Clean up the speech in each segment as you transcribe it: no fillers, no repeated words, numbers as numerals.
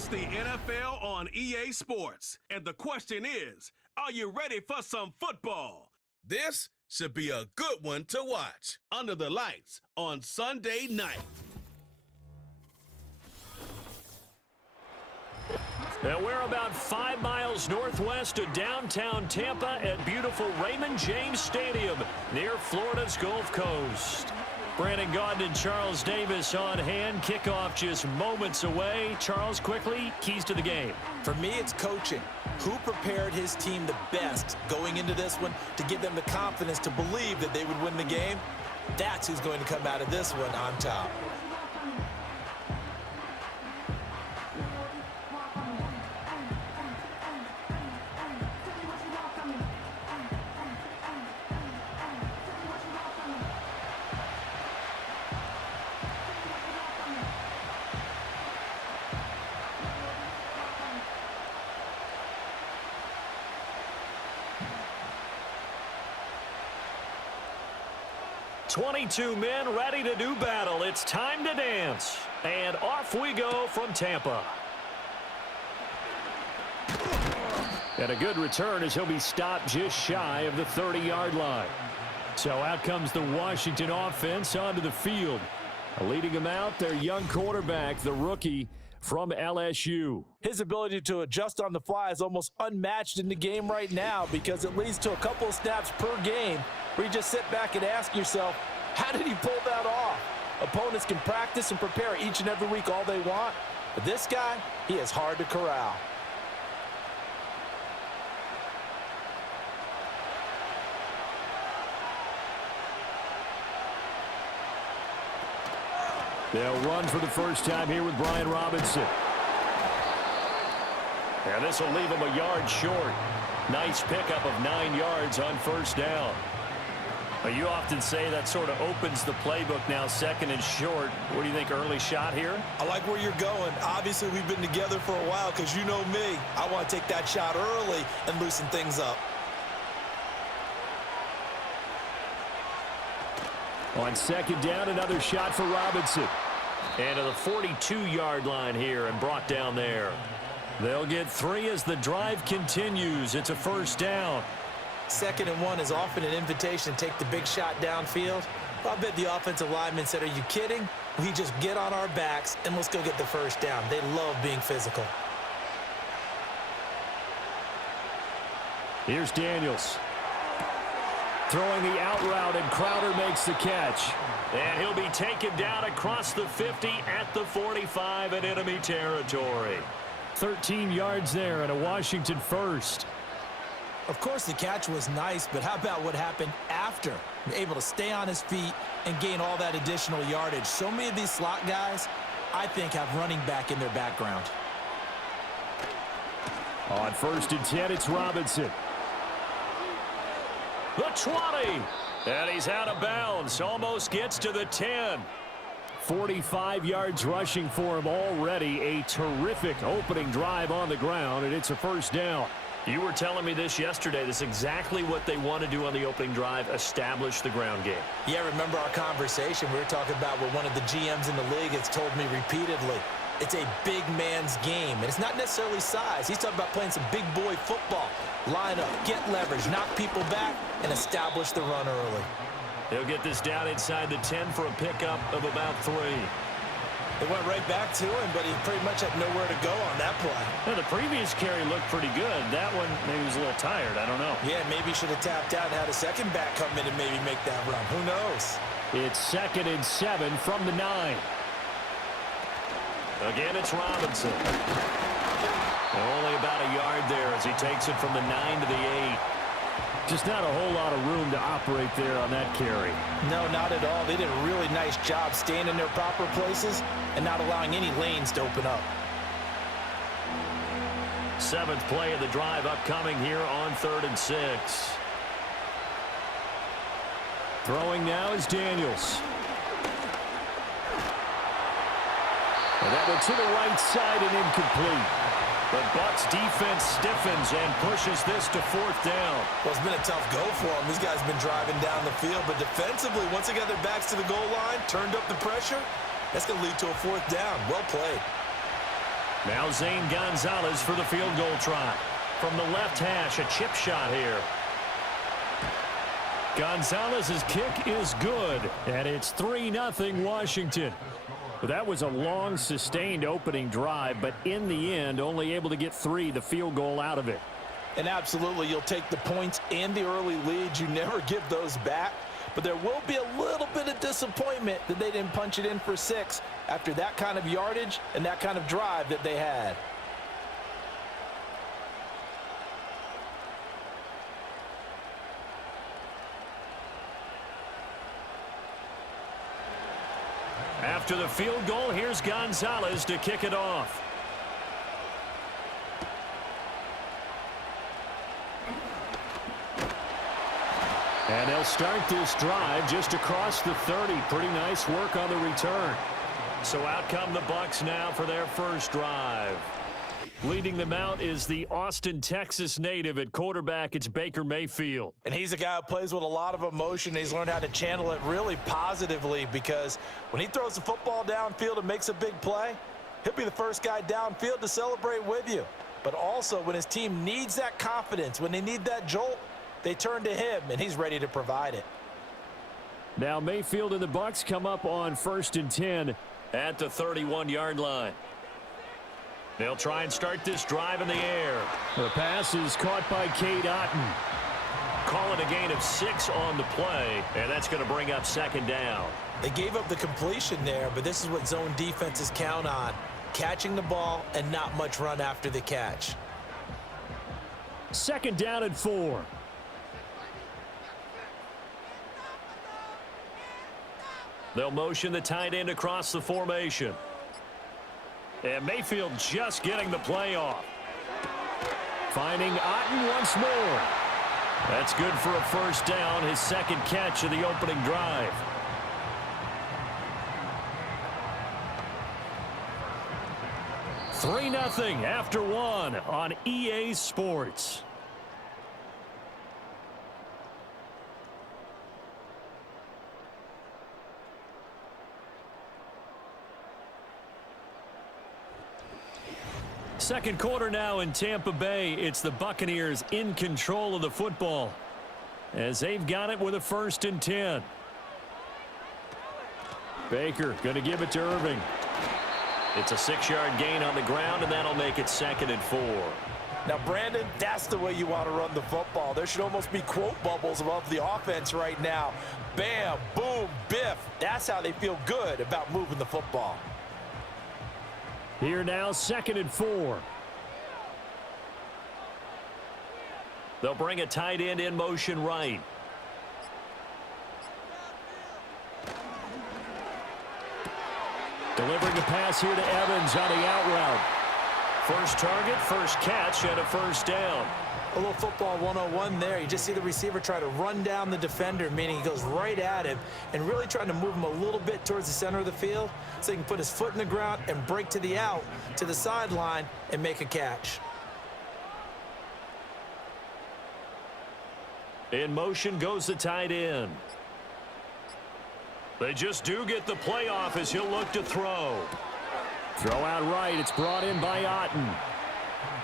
It's the NFL on EA Sports. And the question is, are you ready for some football? This should be a good one to watch under the lights on Sunday night. And we're about 5 miles northwest of downtown Tampa at beautiful Raymond James Stadium near Florida's Gulf Coast. Brandon Gaudin and Charles Davis on hand. Kickoff just moments away. Charles, quickly, keys to the game. For me, it's coaching. Who prepared his team the best going into this one to give them the confidence to believe that they would win the game? That's who's going to come out of this one on top. "22 men ready to do battle. It's time to dance." And off we go from Tampa. And a good return as he'll be stopped just shy of the 30-yard line. So out comes the Washington offense onto the field. Leading them out, their young quarterback, the rookie from LSU. His ability to adjust on the fly is almost unmatched in the game right now because it leads to a couple of snaps per game where you just sit back and ask yourself, how did he pull that off? Opponents can practice and prepare each and every week all they want, but this guy, he is hard to corral. They'll run for the first time here with Brian Robinson. And this will leave him a yard short. Nice pickup of 9 yards on first down. You often say that sort of opens the playbook now, second and short. What do you think, early shot here? I like where you're going. Obviously, we've been together for a while because you know me. I want to take that shot early and loosen things up. On second down, another shot for Robinson. And to the 42-yard line here and brought down there. They'll get 3 as the drive continues. It's a first down. 2nd and 1 is often an invitation to take the big shot downfield. I bet the offensive lineman said, are you kidding? We just get on our backs and let's go get the first down. They love being physical. Here's Daniels. Throwing the out route, and Crowder makes the catch. And he'll be taken down across the 50 at the 45 in enemy territory. 13 yards there and a Washington first. Of course, the catch was nice, but how about what happened after? Able to stay on his feet and gain all that additional yardage. So many of these slot guys, I think, have running back in their background. On 1st and 10, it's Robinson. The 20. And he's out of bounds. Almost gets to the 10. 45 yards rushing for him already. A terrific opening drive on the ground, and it's a first down. You were telling me this yesterday. This is exactly what they want to do on the opening drive, establish the ground game. Yeah, remember our conversation? We were talking about what one of the GMs in the league has told me repeatedly. It's a big man's game, and it's not necessarily size. He's talking about playing some big boy football. Line up, get leverage, knock people back, and establish the run early. He'll get this down inside the 10 for a pickup of about 3. It went right back to him, but he pretty much had nowhere to go on that play. Well, the previous carry looked pretty good. That one, maybe was a little tired. I don't know. Yeah, maybe he should have tapped out and had a second back come in and maybe make that run. Who knows? It's 2nd and 7 from the 9. Again, it's Robinson. Only about a yard there as he takes it from the 9 to the 8. Just not a whole lot of room to operate there on that carry. No, not at all. They did a really nice job staying in their proper places and not allowing any lanes to open up. 7th play of the drive upcoming here on 3rd and 6. Throwing now is Daniels. And that one to the right side and incomplete. The Bucs defense stiffens and pushes this to 4th down. Well, it's been a tough go for them. These guys have been driving down the field, but defensively, once they got their backs to the goal line, turned up the pressure, that's going to lead to a 4th down. Well played. Now Zane Gonzalez for the field goal try. From the left hash, a chip shot here. Gonzalez's kick is good, and it's 3-0 Washington. That was a long, sustained opening drive, but in the end, only able to get the field goal out of it. And absolutely, you'll take the points and the early leads. You never give those back. But there will be a little bit of disappointment that they didn't punch it in for 6 after that kind of yardage and that kind of drive that they had. After the field goal, here's Gonzalez to kick it off. And they'll start this drive just across the 30. Pretty nice work on the return. So out come the Bucs now for their first drive. Leading them out is the Austin, Texas native at quarterback. It's Baker Mayfield. And he's a guy who plays with a lot of emotion. He's learned how to channel it really positively because when he throws the football downfield and makes a big play, he'll be the first guy downfield to celebrate with you. But also when his team needs that confidence, when they need that jolt, they turn to him, and he's ready to provide it. Now Mayfield and the Bucs come up on 1st and 10 at the 31-yard line. They'll try and start this drive in the air. The pass is caught by Cade Otton. Call it a gain of 6 on the play, and that's going to bring up 2nd down. They gave up the completion there, but this is what zone defenses count on, catching the ball and not much run after the catch. 2nd down and 4. They'll motion the tight end across the formation. And Mayfield just getting the play off. Finding Otton once more. That's good for a 1st down, his 2nd catch of the opening drive. Three 3-0 after 1 on EA Sports. Second quarter now in Tampa Bay. It's the Buccaneers in control of the football as they've got it with a 1st and 10. Baker going to give it to Irving. It's a 6-yard gain on the ground, and that'll make it 2nd and 4. Now, Brandon, that's the way you want to run the football. There should almost be quote bubbles above the offense right now. Bam, boom, biff. That's how they feel good about moving the football. Here now, 2nd and 4. They'll bring a tight end in motion right. Delivering a pass here to Evans on the out route. First target, first catch, and a 1st down. A little football 101 there. You just see the receiver try to run down the defender, meaning he goes right at him and really trying to move him a little bit towards the center of the field so he can put his foot in the ground and break to the out, to the sideline, and make a catch. In motion goes the tight end. They just do get the play off as he'll look to throw. Throw out right. It's brought in by Otton.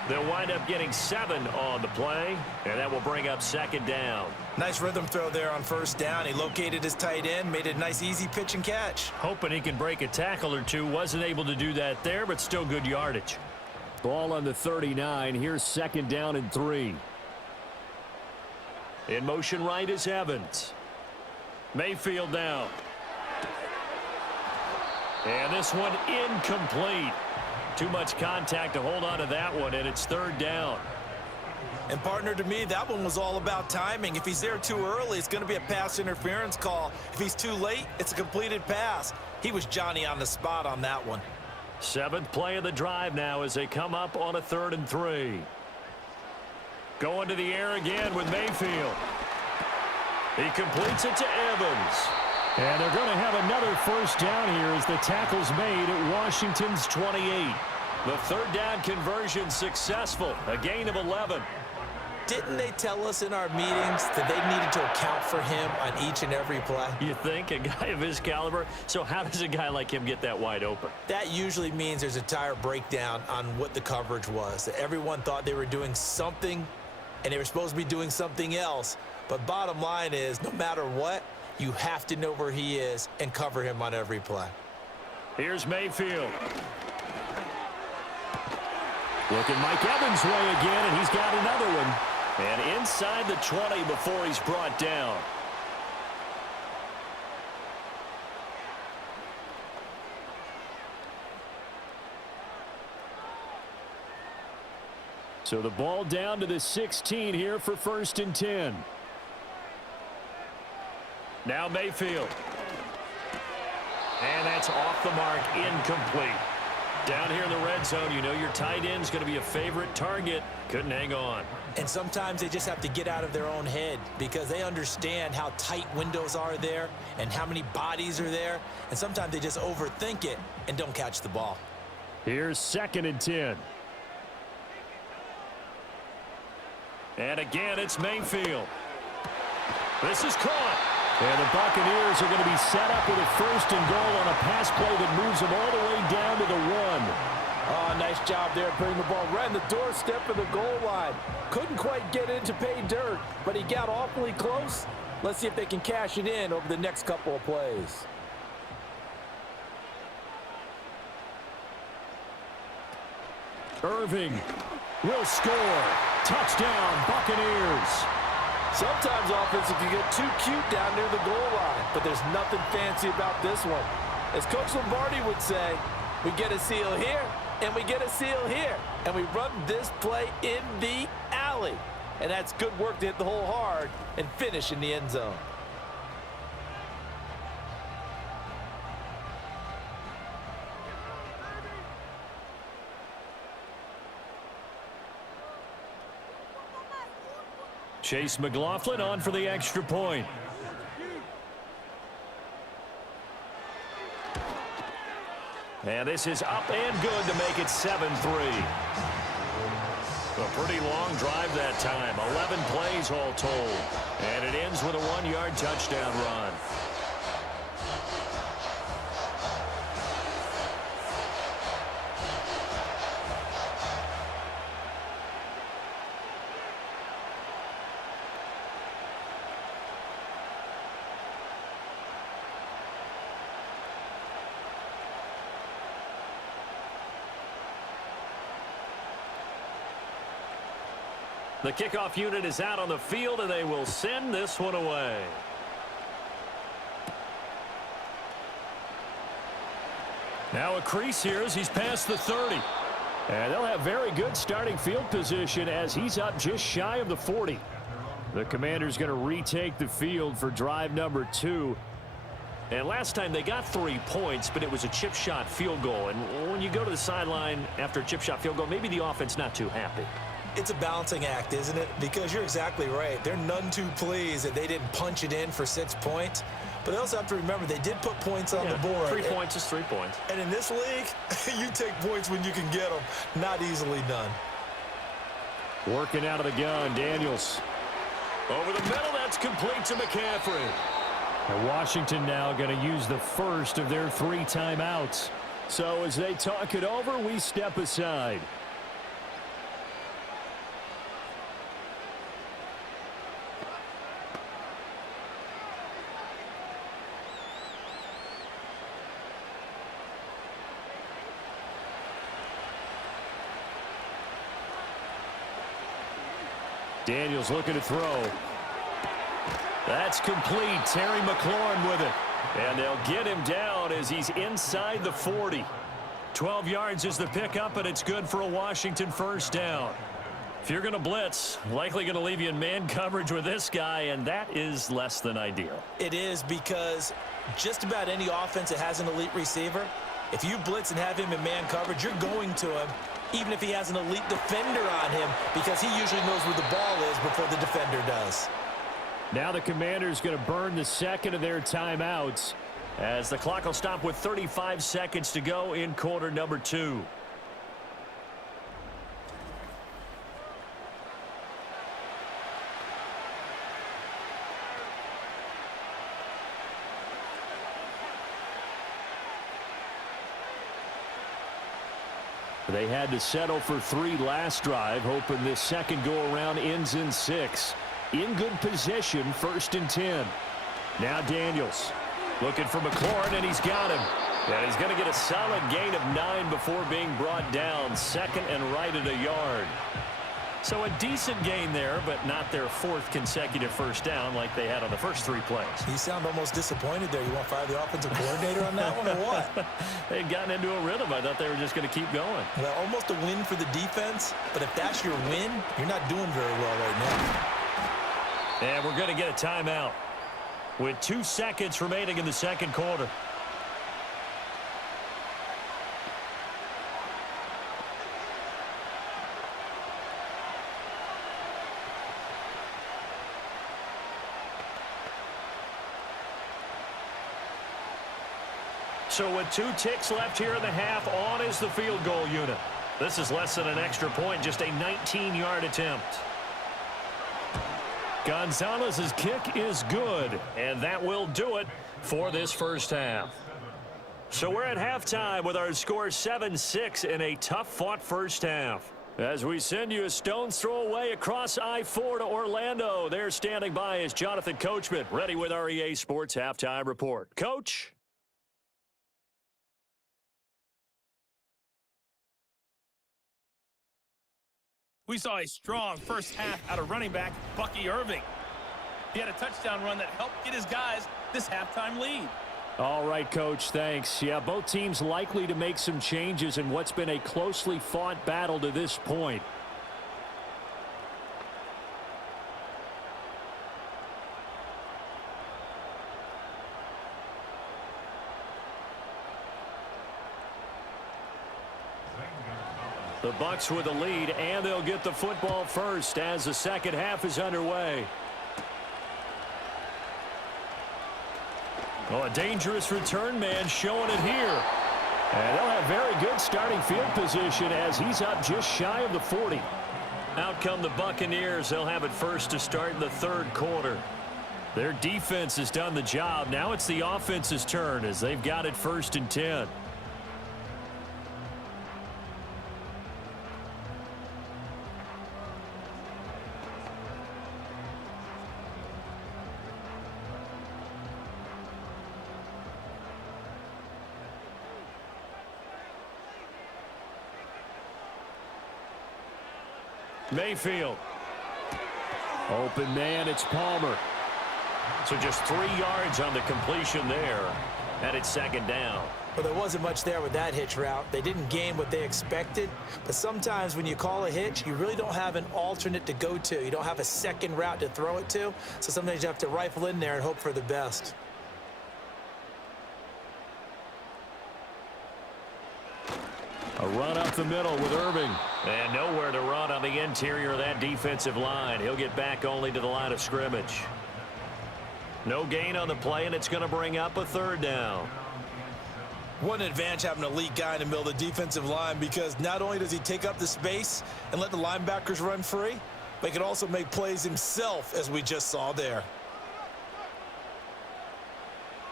They'll wind up getting 7 on the play, and that will bring up 2nd down. Nice rhythm throw there on 1st down. He located his tight end, made a nice easy pitch and catch. Hoping he can break a tackle or two. Wasn't able to do that there, but still good yardage. Ball on the 39. Here's 2nd down and 3. In motion right is Evans. Mayfield now. And this one incomplete. Too much contact to hold on to that one, and it's 3rd down. And, partner, to me, that one was all about timing. If he's there too early, it's going to be a pass interference call. If he's too late, it's a completed pass. He was Johnny on the spot on that one. 7th play of the drive now as they come up on a 3rd and 3. Going to the air again with Mayfield. He completes it to Evans. And they're going to have another 1st down here as the tackle's made at Washington's 28. The 3rd down conversion successful. A gain of 11. Didn't they tell us in our meetings that they needed to account for him on each and every play? You think? A guy of his caliber? So how does a guy like him get that wide open? That usually means there's a entire breakdown on what the coverage was. That everyone thought they were doing something, and they were supposed to be doing something else. But bottom line is, no matter what, you have to know where he is and cover him on every play. Here's Mayfield. Looking Mike Evans' way again, and he's got another one. And inside the 20 before he's brought down. So the ball down to the 16 here for 1st and 10. Now Mayfield. And that's off the mark, incomplete. Down here in the red zone, you know your tight end's going to be a favorite target. Couldn't hang on. And sometimes they just have to get out of their own head because they understand how tight windows are there and how many bodies are there. And sometimes they just overthink it and don't catch the ball. Here's 2nd and 10. And again, it's Mayfield. This is caught. And the Buccaneers are going to be set up with a 1st and goal on a pass play that moves them all the way down to the 1. Oh, nice job there putting the ball right on the doorstep of the goal line. Couldn't quite get in to pay dirt, but he got awfully close. Let's see if they can cash it in over the next couple of plays. Irving will score. Touchdown, Buccaneers. Sometimes offense can get too cute down near the goal line, but there's nothing fancy about this one. As Coach Lombardi would say, we get a seal here, and we get a seal here, and we run this play in the alley. And that's good work to hit the hole hard and finish in the end zone. Chase McLaughlin on for the extra point. And this is up and good to make it 7-3. A pretty long drive that time. 11 plays all told. And it ends with a 1-yard touchdown run. The kickoff unit is out on the field, and they will send this one away. Now a crease here as he's past the 30. And they'll have very good starting field position as he's up just shy of the 40. The Commanders going to retake the field for drive number 2. And last time they got 3 points, but it was a chip shot field goal. And when you go to the sideline after a chip shot field goal, maybe the offense not too happy. It's a balancing act, isn't it? Because you're exactly right. They're none too pleased that they didn't punch it in for 6 points. But they also have to remember they did put points on the board. 3 points is 3 points. And in this league, you take points when you can get them. Not easily done. Working out of the gun, Daniels. Over the middle, that's complete to McCaffrey. And Washington now going to use the first of their 3 timeouts. So as they talk it over, we step aside. Daniels looking to throw. That's complete. Terry McLaurin with it. And they'll get him down as he's inside the 40. 12 yards is the pickup, and it's good for a Washington first down. If you're going to blitz, likely going to leave you in man coverage with this guy, and that is less than ideal. It is, because just about any offense that has an elite receiver, if you blitz and have him in man coverage, you're going to him, even if he has an elite defender on him, because he usually knows where the ball is before the defender does. Now the Commanders going to burn the second of their timeouts as the clock will stop with 35 seconds to go in quarter number 2. They had to settle for 3 last drive, hoping this second go-around ends in 6. In good position, 1st and 10. Now Daniels looking for McLaurin, and he's got him. And he's going to get a solid gain of 9 before being brought down. 2nd and right at a yard. So a decent gain there, but not their 4th consecutive first down like they had on the first 3 plays. You sound almost disappointed there. You want to fire the offensive coordinator on that one or what? They'd gotten into a rhythm. I thought they were just going to keep going. Well, almost a win for the defense, but if that's your win, you're not doing very well right now. And we're going to get a timeout with 2 seconds remaining in the second quarter. So with 2 ticks left here in the half, on is the field goal unit. This is less than an extra point, just a 19-yard attempt. Gonzalez's kick is good, and that will do it for this first half. So we're at halftime with our score 7-6 in a tough-fought first half. As we send you a stone's throw away across I-4 to Orlando, there standing by is Jonathan Coachman, ready with our EA Sports Halftime Report. Coach? We saw a strong first half out of running back Bucky Irving. He had a touchdown run that helped get his guys this halftime lead. All right, Coach, thanks. Yeah, both teams likely to make some changes in what's been a closely fought battle to this point. The Bucs with the lead, and they'll get the football first as the second half is underway. Oh, a dangerous return man showing it here. And they'll have very good starting field position as he's up just shy of the 40. Out come the Buccaneers. They'll have it first to start in the third quarter. Their defense has done the job. Now it's the offense's turn as they've got it 1st and 10. Mayfield. Open man, it's Palmer. So just 3 yards on the completion there. And it's 2nd down. Well, there wasn't much there with that hitch route. They didn't gain what they expected. But sometimes when you call a hitch, you really don't have an alternate to go to. You don't have a second route to throw it to. So sometimes you have to rifle in there and hope for the best. A run up the middle with Irving. And nowhere to run on the interior of that defensive line. He'll get back only to the line of scrimmage. No gain on the play, and it's going to bring up a 3rd down. What an advantage having an elite guy in the middle of the defensive line, because not only does he take up the space and let the linebackers run free, but he can also make plays himself, as we just saw there.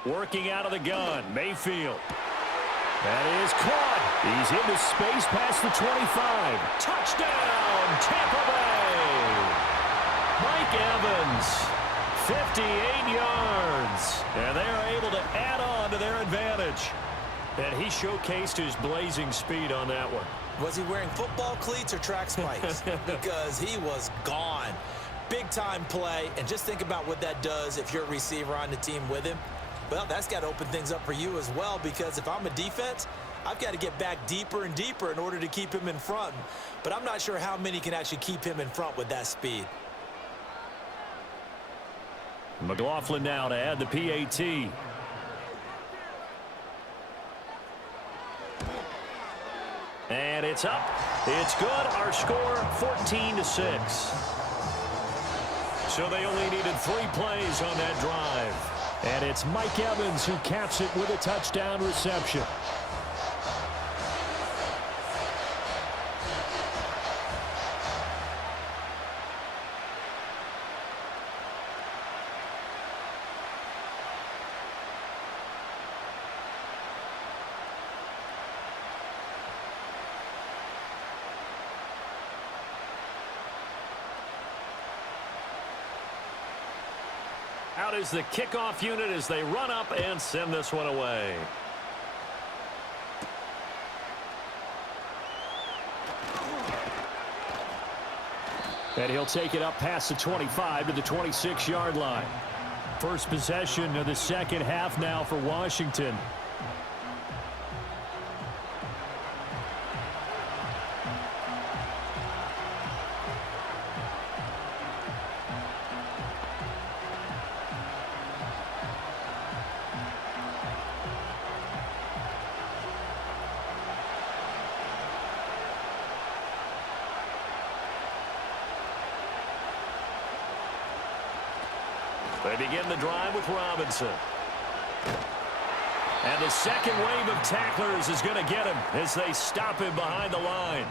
Working out of the gun, Mayfield. That is caught. He's into space past the 25. Touchdown, Tampa Bay. Mike Evans, 58 yards. And they are able to add on to their advantage. And he showcased his blazing speed on that one. Was he wearing football cleats or track spikes? Because he was gone. Big-time play. And just think about what that does if you're a receiver on the team with him. Well, that's got to open things up for you as well, because if I'm a defense, I've got to get back deeper and deeper in order to keep him in front. But I'm not sure how many can actually keep him in front with that speed. McLaughlin now to add the PAT. And it's up. It's good. Our score 14-6. So they only needed 3 plays on that drive. And it's Mike Evans who caps it with a touchdown reception. out is the kickoff unit as they run up and send this one away. And he'll take it up past the 25 to the 26-yard line. First possession of the second half now for Washington. They begin the drive with Robinson. And the second wave of tacklers is going to get him as they stop him behind the line.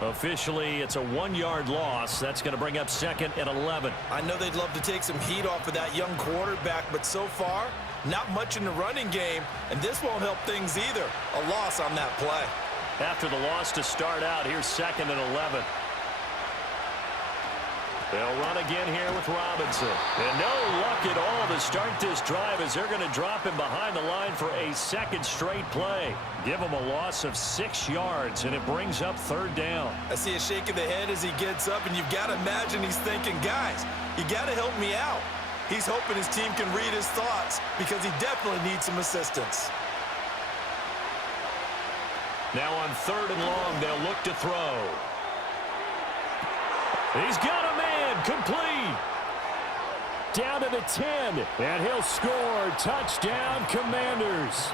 Officially, it's a 1-yard loss. That's going to bring up 2nd and 11. I know they'd love to take some heat off of that young quarterback, but so far, not much in the running game, and this won't help things either. A loss on that play. After the loss to start out, here's 2nd and 11. They'll run again here with Robinson. And no luck at all to start this drive as they're going to drop him behind the line for a second straight play. Give him a loss of 6 yards, and it brings up 3rd down. I see a shake of the head as he gets up, and you've got to imagine he's thinking, guys, you got to help me out. He's hoping his team can read his thoughts because he definitely needs some assistance. Now on 3rd and long, they'll look to throw. He's got a man complete. Down to the 10, and he'll score. Touchdown, Commanders.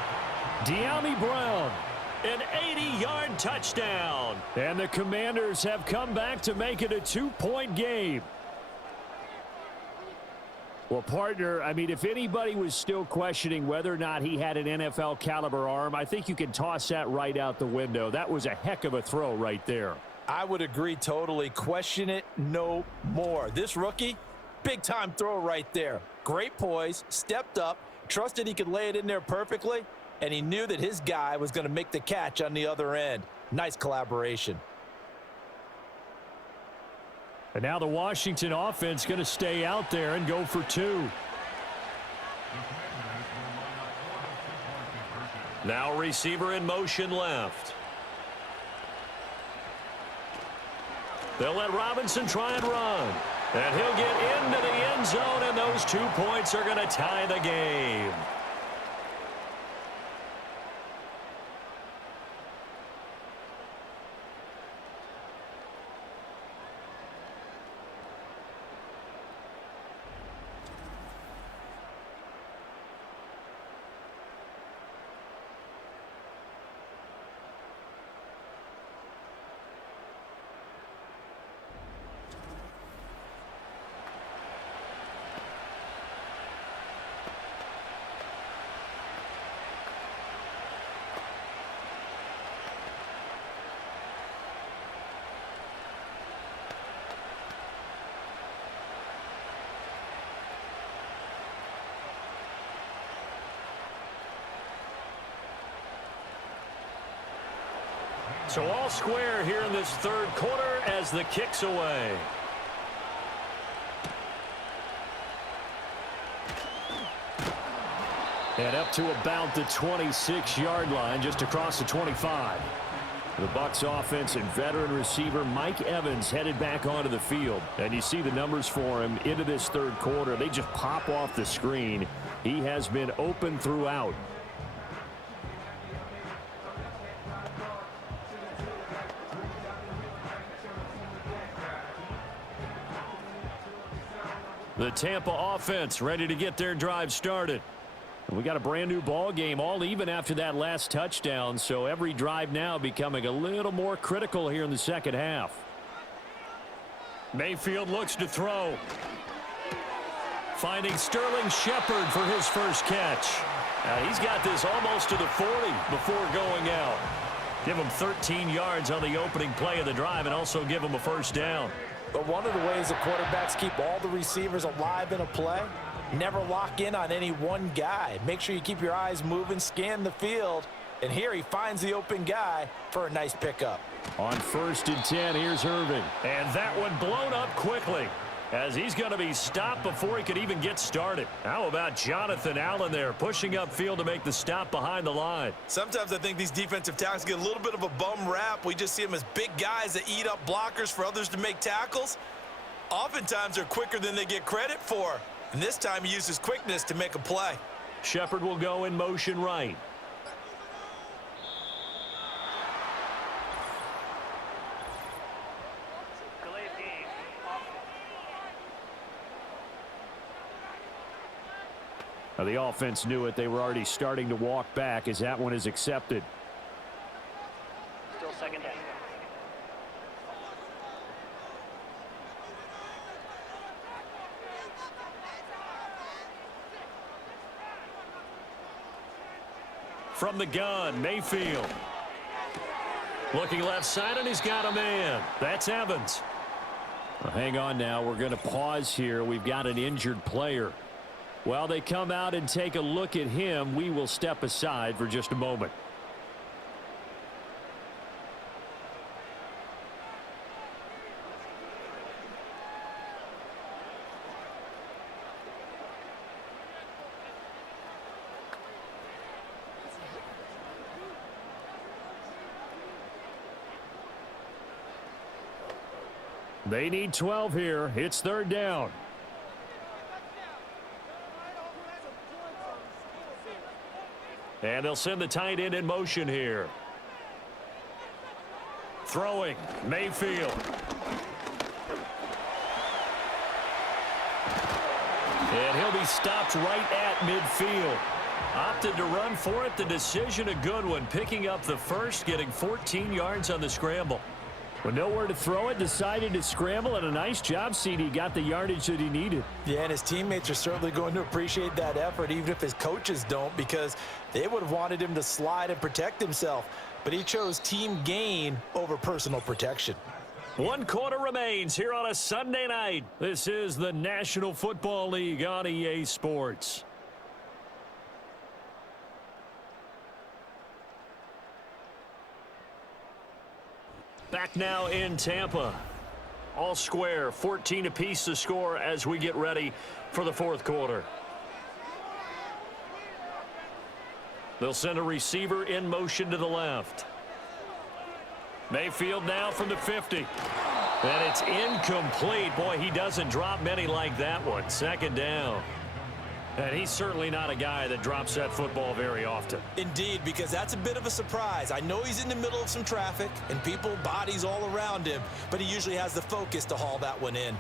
De'Ami Brown, an 80-yard touchdown. And the Commanders have come back to make it a 2-point game. Well, partner, I mean, if anybody was still questioning whether or not he had an NFL-caliber arm, I think you can toss that right out the window. That was a heck of a throw right there. I would agree totally. Question it no more. This rookie, big-time throw right there. Great poise, stepped up, trusted he could lay it in there perfectly, and he knew that his guy was going to make the catch on the other end. Nice collaboration. And now the Washington offense going to stay out there and go for 2. Now receiver in motion left. They'll let Robinson try and run. And he'll get into the end zone, and those 2 points are going to tie the game. So all square here in this 3rd quarter as the kick's away. And up to about the 26-yard line, just across the 25. The Bucs offense and veteran receiver Mike Evans headed back onto the field. And you see the numbers for him into this 3rd quarter. They just pop off the screen. He has been open throughout. The Tampa offense ready to get their drive started. We got a brand new ball game, all even after that last touchdown, so every drive now becoming a little more critical here in the second half. Mayfield looks to throw. Finding Sterling Shepard for his first catch. He's got this almost to the 40 before going out. Give him 13 yards on the opening play of the drive and also give him a first down. But one of the ways the quarterbacks keep all the receivers alive in a play, never lock in on any one guy. Make sure you keep your eyes moving, scan the field, and here he finds the open guy for a nice pickup. On 1st and 10, here's Irving. And that one blown up quickly. as he's going to be stopped before he could even get started. How about Jonathan Allen there pushing upfield to make the stop behind the line? Sometimes I think these defensive tackles get a little bit of a bum rap. We just see them as big guys that eat up blockers for others to make tackles. Oftentimes they're quicker than they get credit for. And this time he uses quickness to make a play. Shepard will go in motion right. Now the offense knew it. They were already starting to walk back as that one is accepted. Still second down. From the gun, Mayfield. Looking left side, and he's got a man. That's Evans. Well, hang on now. We're going to pause here. We've got an injured player. While they come out and take a look at him, we will step aside for just a moment. They need 12 here. It's third down. And they'll send the tight end in motion here. Throwing, Mayfield. And he'll be stopped right at midfield. Opted to run for it. The decision a good one. Picking up the first, getting 14 yards on the scramble. With nowhere to throw it, decided to scramble, and a nice job, CD. Got the yardage that he needed. Yeah, and his teammates are certainly going to appreciate that effort, even if his coaches don't, because they would have wanted him to slide and protect himself. But he chose team gain over personal protection. 1 quarter remains here on a Sunday night. This is the National Football League on EA Sports. Back now in Tampa. All square, 14 apiece to score as we get ready for the fourth quarter. They'll send a receiver in motion to the left. Mayfield now from the 50. And it's incomplete. Boy, he doesn't drop many like that one. Second down. And he's certainly not a guy that drops that football very often. Indeed, because that's a bit of a surprise. I know he's in the middle of some traffic and people, bodies all around him, but he usually has the focus to haul that one in.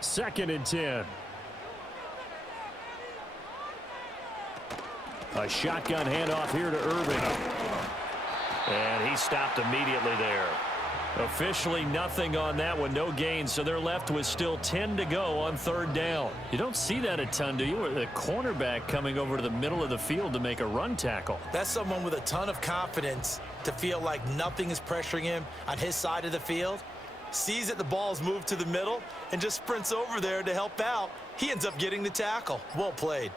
2nd and 10. A shotgun handoff here to Irving. And he stopped immediately there. Officially nothing on that one, no gain, so they're left with still 10 to go on third down. You don't see that a ton, do you? Or the cornerback coming over to the middle of the field to make a run tackle. That's someone with a ton of confidence to feel like nothing is pressuring him on his side of the field. Sees that the ball's moved to the middle and just sprints over there to help out. He ends up getting the tackle. Well played.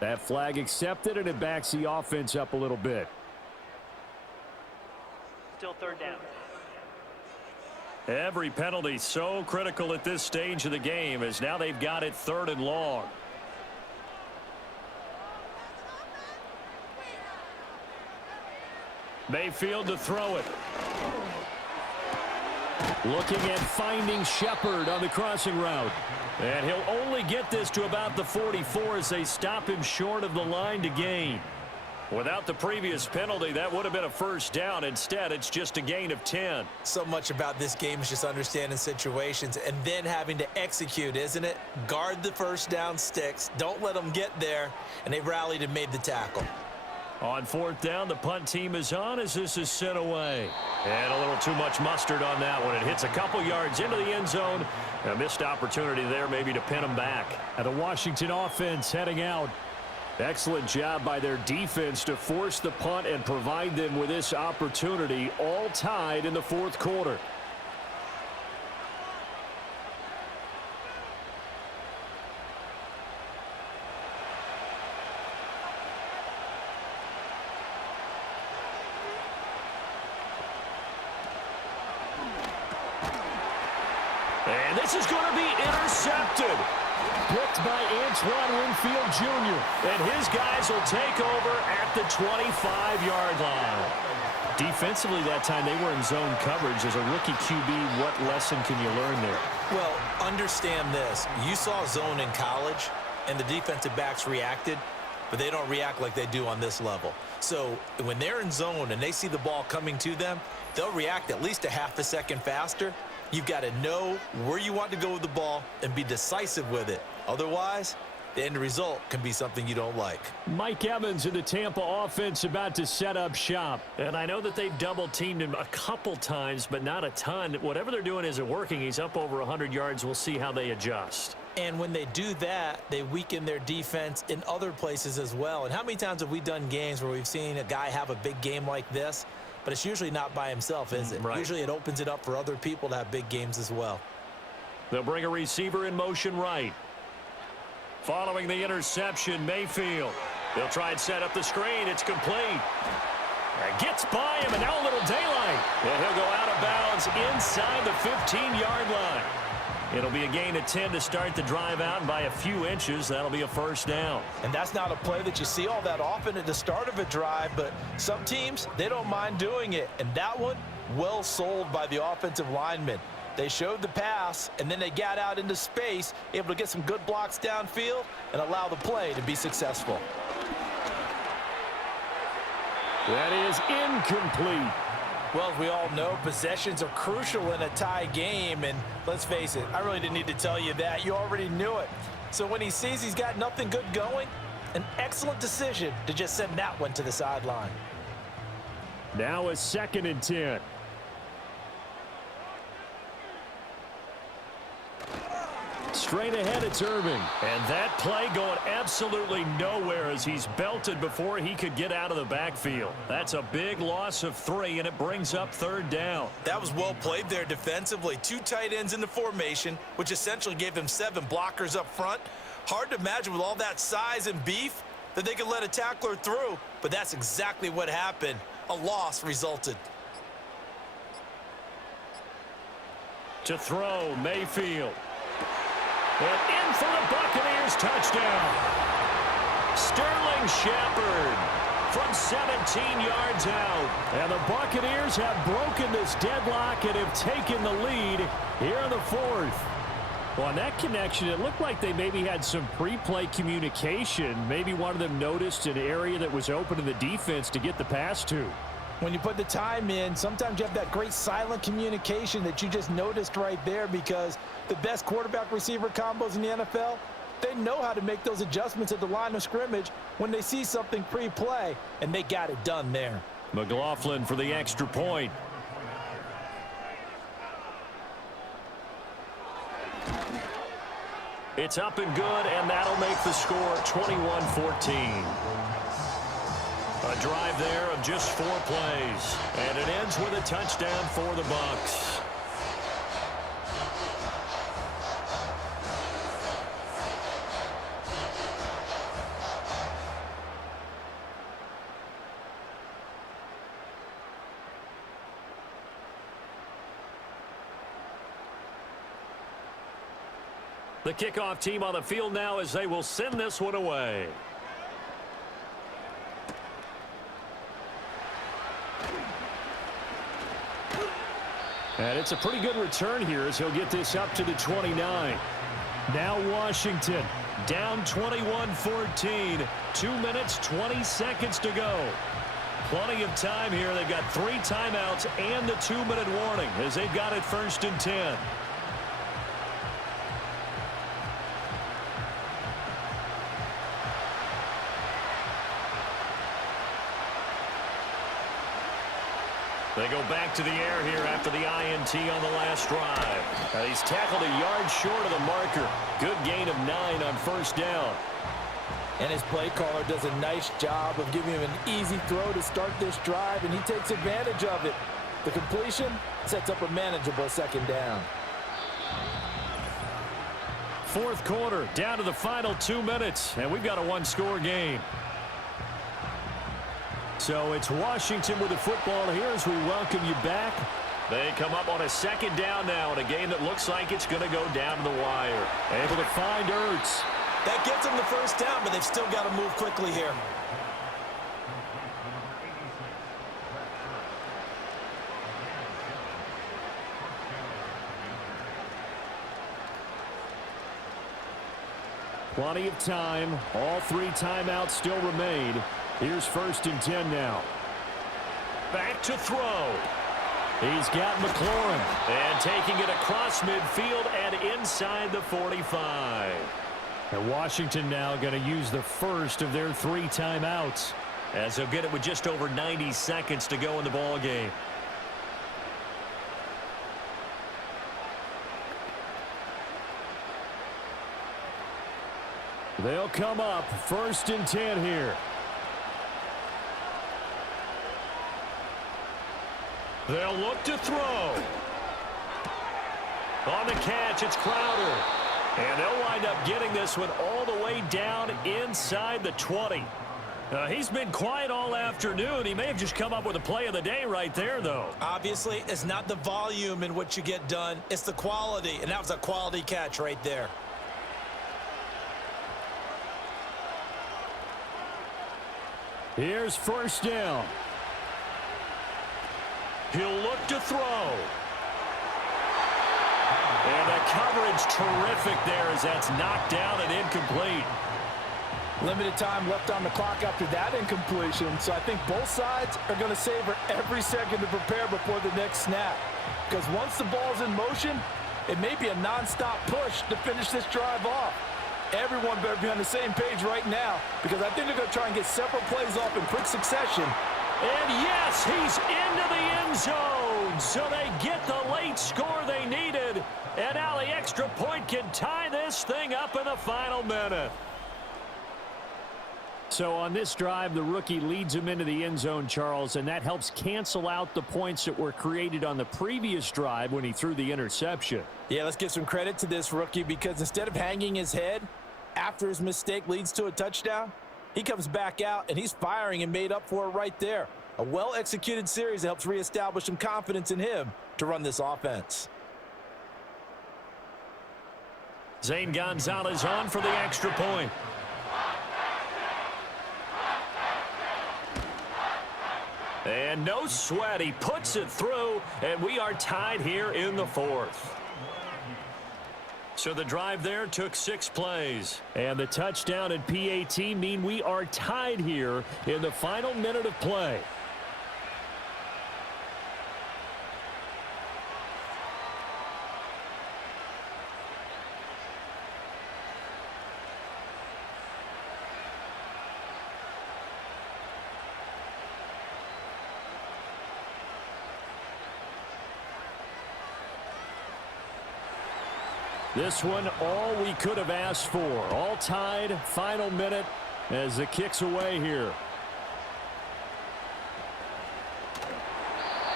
That flag accepted, and it backs the offense up a little bit. Still third down. Every penalty so critical at this stage of the game, as now they've got it 3rd and long. Mayfield to throw it. Looking at finding Shepard on the crossing route. And he'll only get this to about the 44 as they stop him short of the line to gain. Without the previous penalty, that would have been a first down. Instead, it's just a gain of 10. So much about this game is just understanding situations and then having to execute, isn't it? Guard the first down sticks. Don't let them get there. And they rallied and made the tackle. On 4th down, the punt team is on as this is sent away. And a little too much mustard on that one. It hits a couple yards into the end zone. A missed opportunity there maybe to pin them back. And the Washington offense heading out. Excellent job by their defense to force the punt and provide them with this opportunity, all tied in the 4th quarter. This is going to be intercepted. Picked by Antoine Winfield Jr. And his guys will take over at the 25-yard line. Defensively that time, they were in zone coverage. As a rookie QB, what lesson can you learn there? Well, understand this. You saw zone in college, and the defensive backs reacted, but they don't react like they do on this level. So when they're in zone and they see the ball coming to them, they'll react at least a half a second faster. You've got to know where you want to go with the ball and be decisive with it. Otherwise, the end result can be something you don't like. Mike Evans in the Tampa offense about to set up shop. And I know that they've double-teamed him a couple times, but not a ton. Whatever they're doing isn't working. He's up over 100 yards. We'll see how they adjust. And when they do that, they weaken their defense in other places as well. And how many times have we done games where we've seen a guy have a big game like this, but it's usually not by himself, is it? Right. Usually it opens it up for other people to have big games as well. They'll bring a receiver in motion right. Following the interception, Mayfield. They'll try and set up the screen. It's complete. Gets by him, and now a little daylight. And he'll go out of bounds inside the 15-yard line. It'll be a gain of 10 to start the drive out, and by a few inches, that'll be a first down. And that's not a play that you see all that often at the start of a drive, but some teams, they don't mind doing it. And that one, well sold by the offensive lineman. They showed the pass, and then they got out into space, able to get some good blocks downfield and allow the play to be successful. That is incomplete. Well, as we all know, possessions are crucial in a tie game, and let's face it, I really didn't need to tell you that. You already knew it. So when he sees he's got nothing good going, an excellent decision to just send that one to the sideline. Now a 2nd and 10. Straight ahead, it's Irving. And that play going absolutely nowhere as he's belted before he could get out of the backfield. That's a big loss of 3, and it brings up 3rd down. That was well played there defensively. 2 tight ends in the formation, which essentially gave him 7 blockers up front. Hard to imagine with all that size and beef that they could let a tackler through, but that's exactly what happened. A loss resulted. To throw, Mayfield. And in for the Buccaneers touchdown. Sterling Shepard from 17 yards out. And the Buccaneers have broken this deadlock and have taken the lead here in the 4th. Well, on that connection, it looked like they maybe had some pre-play communication. Maybe one of them noticed an area that was open in the defense to get the pass to. When you put the time in, sometimes you have that great silent communication that you just noticed right there, because the best quarterback-receiver combos in the NFL, they know how to make those adjustments at the line of scrimmage when they see something pre-play, and they got it done there. McLaughlin for the extra point. It's up and good, and that'll make the score 21-14. A drive there of just 4 plays, and it ends with a touchdown for the Bucs. The kickoff team on the field now as they will send this one away. And it's a pretty good return here as he'll get this up to the 29. Now Washington down 21-14. 2 minutes, 20 seconds to go. Plenty of time here. They've got 3 timeouts and the 2-minute warning as they've got it 1st and 10. They go back to the air here after the INT on the last drive. He's tackled a yard short of the marker. Good gain of 9 on 1st down. And his play caller does a nice job of giving him an easy throw to start this drive, and he takes advantage of it. The completion sets up a manageable 2nd down. 4th quarter, down to the final 2 minutes, and we've got a 1-score game. So it's Washington with the football here as we welcome you back. They come up on a second down now in a game that looks like it's going to go down to the wire. Able to find Ertz. That gets them the first down, but they've still got to move quickly here. Plenty of time. All 3 timeouts still remain. Here's 1st and 10 now. Back to throw. He's got McLaurin. And taking it across midfield and inside the 45. And Washington now going to use the first of their 3 timeouts, as they'll get it with just over 90 seconds to go in the ball game. They'll come up 1st and 10 here. They'll look to throw. On the catch, it's Crowder. And they'll wind up getting this one all the way down inside the 20. He's been quiet all afternoon. He may have just come up with a play of the day right there, though. Obviously, it's not the volume in what you get done. It's the quality, and that was a quality catch right there. Here's 1st down. He'll look to throw. And the coverage terrific there as that's knocked down and incomplete. Limited time left on the clock after that incompletion, so I think both sides are going to savor every second to prepare before the next snap. Because once the ball's in motion, it may be a nonstop push to finish this drive off. Everyone better be on the same page right now, because I think they're going to try and get several plays off in quick succession. And yes, he's into the end zone. So they get the late score they needed. And now the extra point can tie this thing up in the final minute. So on this drive, the rookie leads him into the end zone, Charles, and that helps cancel out the points that were created on the previous drive when he threw the interception. Yeah, let's give some credit to this rookie, because instead of hanging his head after his mistake leads to a touchdown, he comes back out and he's firing and made up for it right there. A well-executed series that helps reestablish some confidence in him to run this offense. Zane Gonzalez on for the extra point. And no sweat, he puts it through, and we are tied here in the 4th. So the drive there took 6 plays. And the touchdown and PAT mean we are tied here in the final minute of play. This one, all we could have asked for. All tied, final minute as the kick's away here.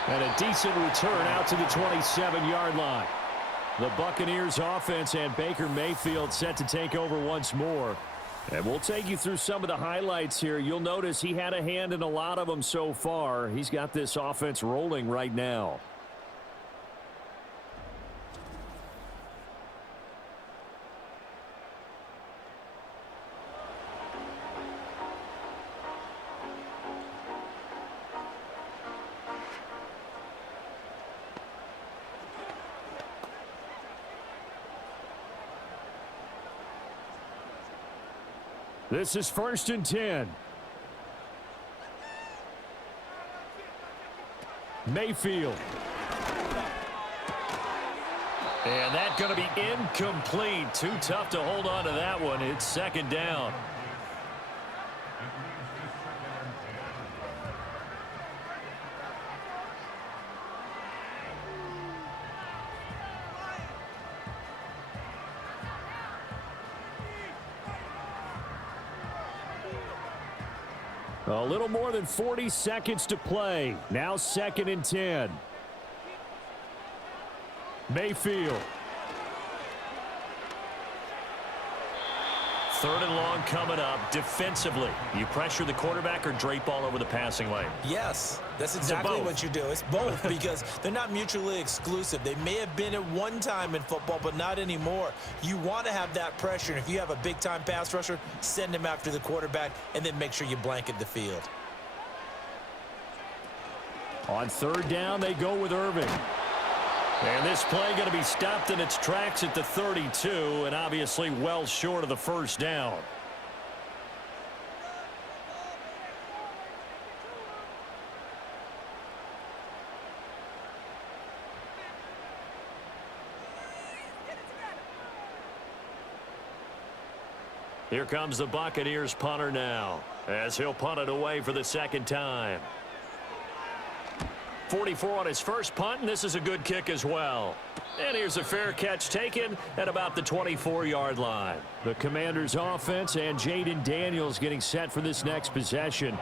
And a decent return out to the 27-yard line. The Buccaneers offense and Baker Mayfield set to take over once more. And we'll take you through some of the highlights here. You'll notice he had a hand in a lot of them so far. He's got this offense rolling right now. This is 1st and 10. Mayfield. And that's going to be incomplete. Too tough to hold on to that one. It's 2nd down. A little more than 40 seconds to play. Now 2nd and 10. Mayfield. 3rd and long coming up. Defensively, you pressure the quarterback or drape all over the passing lane? Yes, that's exactly what you do. It's both because they're not mutually exclusive. They may have been at one time in football, but not anymore. You want to have that pressure, and if you have a big-time pass rusher, send him after the quarterback, and then make sure you blanket the field. On 3rd down, they go with Irving. And this play going to be stopped in its tracks at the 32, and obviously well short of the 1st down. Here comes the Buccaneers punter now, as he'll punt it away for the 2nd time. 44 on his first punt, and this is a good kick as well. And here's a fair catch taken at about the 24-yard line. The Commanders' offense and Jaden Daniels getting set for this next possession.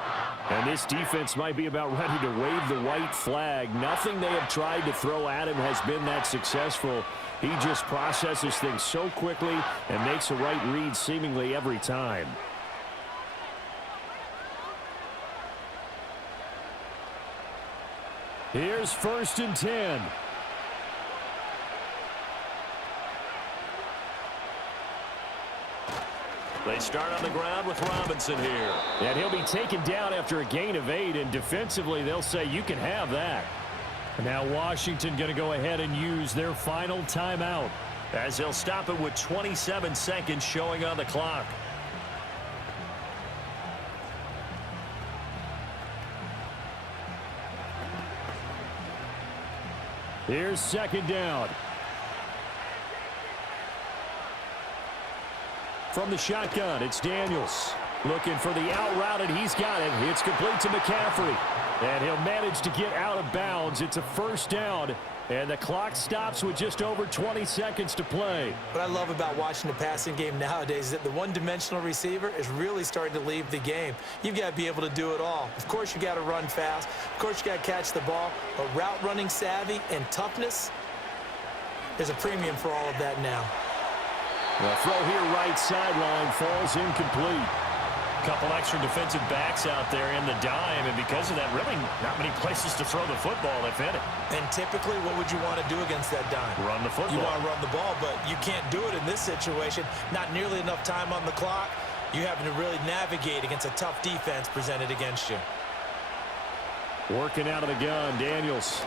And this defense might be about ready to wave the white flag. Nothing they have tried to throw at him has been that successful. He just processes things so quickly and makes a right read seemingly every time. Here's 1st and 10. They start on the ground with Robinson here. And he'll be taken down after a gain of 8, and defensively they'll say you can have that. Now Washington going to go ahead and use their final timeout, as they'll stop it with 27 seconds showing on the clock. Here's 2nd down. From the shotgun, it's Daniels. Looking for the out route, and he's got it. It's complete to McCaffrey. And he'll manage to get out of bounds. It's a 1st down, and the clock stops with just over 20 seconds to play. What I love about watching the passing game nowadays is that the one-dimensional receiver is really starting to leave the game. You've got to be able to do it all. Of course, you got to run fast. Of course, you got to catch the ball. But route running savvy and toughness, there's a premium for all of that now. The throw here right sideline falls incomplete. Couple extra defensive backs out there in the dime, and because of that, really not many places to throw the football, if any. And typically, what would you want to do against that dime? Run the football. You want to run the ball, but you can't do it in this situation. Not nearly enough time on the clock. You're having to really navigate against a tough defense presented against you. Working out of the gun, Daniels.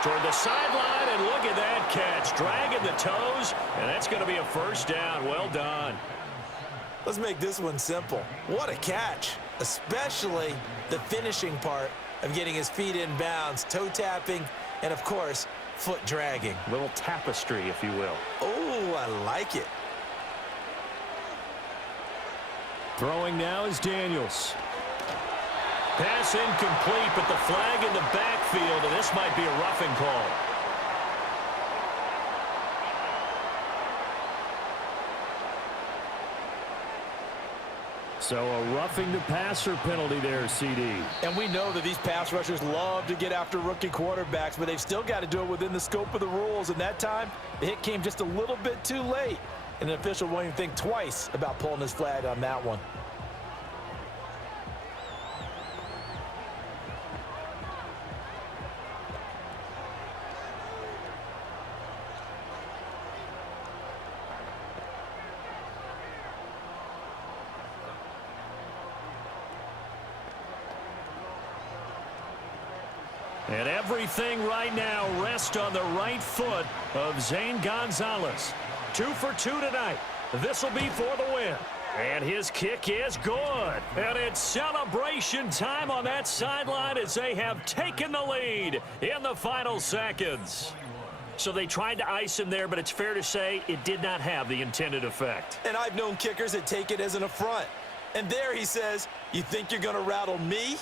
Toward the sideline, and look at that catch. Dragging the toes, and that's going to be a 1st down. Well done. Let's make this one simple. What a catch, especially the finishing part of getting his feet in bounds, toe tapping, and of course, foot dragging. Little tapestry, if you will. Oh, I like it. Throwing now is Daniels. Pass incomplete, but the flag in the backfield, and this might be a roughing call. So a roughing the passer penalty there, CD. And we know that these pass rushers love to get after rookie quarterbacks, but they've still got to do it within the scope of the rules. And that time, the hit came just a little bit too late. And an official won't even think twice about pulling his flag on that one. And everything right now rests on the right foot of Zane Gonzalez. 2 for 2 tonight. This will be for the win. And his kick is good. And it's celebration time on that sideline as they have taken the lead in the final seconds. So they tried to ice him there, but it's fair to say it did not have the intended effect. And I've known kickers that take it as an affront. And there he says, you think you're going to rattle me?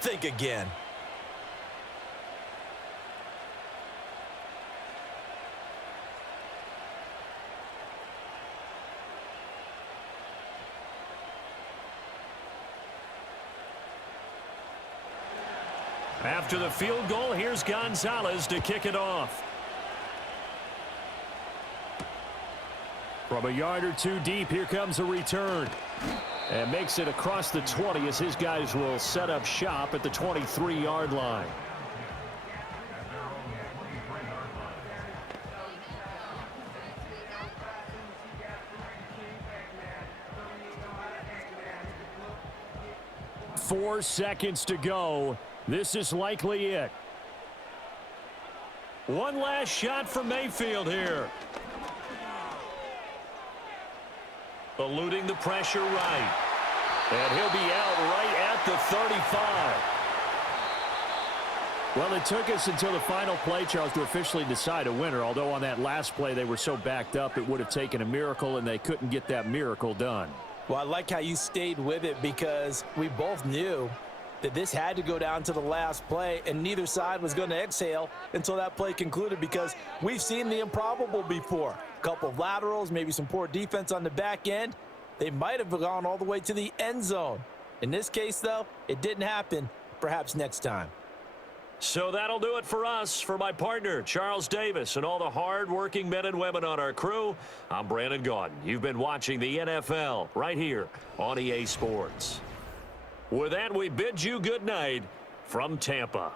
Think again. After the field goal, here's Gonzalez to kick it off. From a yard or two deep, here comes a return. And makes it across the 20 as his guys will set up shop at the 23-yard line. Four seconds to go. This is likely it. One last shot for Mayfield here. Eluding the pressure right. And he'll be out right at the 35. Well, it took us until the final play, Charles, to officially decide a winner. Although on that last play they were so backed up it would have taken a miracle, and they couldn't get that miracle done. Well, I like how you stayed with it because we both knew that this had to go down to the last play, and neither side was going to exhale until that play concluded because we've seen the improbable before. A couple of laterals, maybe some poor defense on the back end. They might have gone all the way to the end zone. In this case, though, it didn't happen. Perhaps next time. So that'll do it for us. For my partner, Charles Davis, and all the hard-working men and women on our crew, I'm Brandon Gaudin. You've been watching the NFL right here on EA Sports. With that, we bid you good night from Tampa.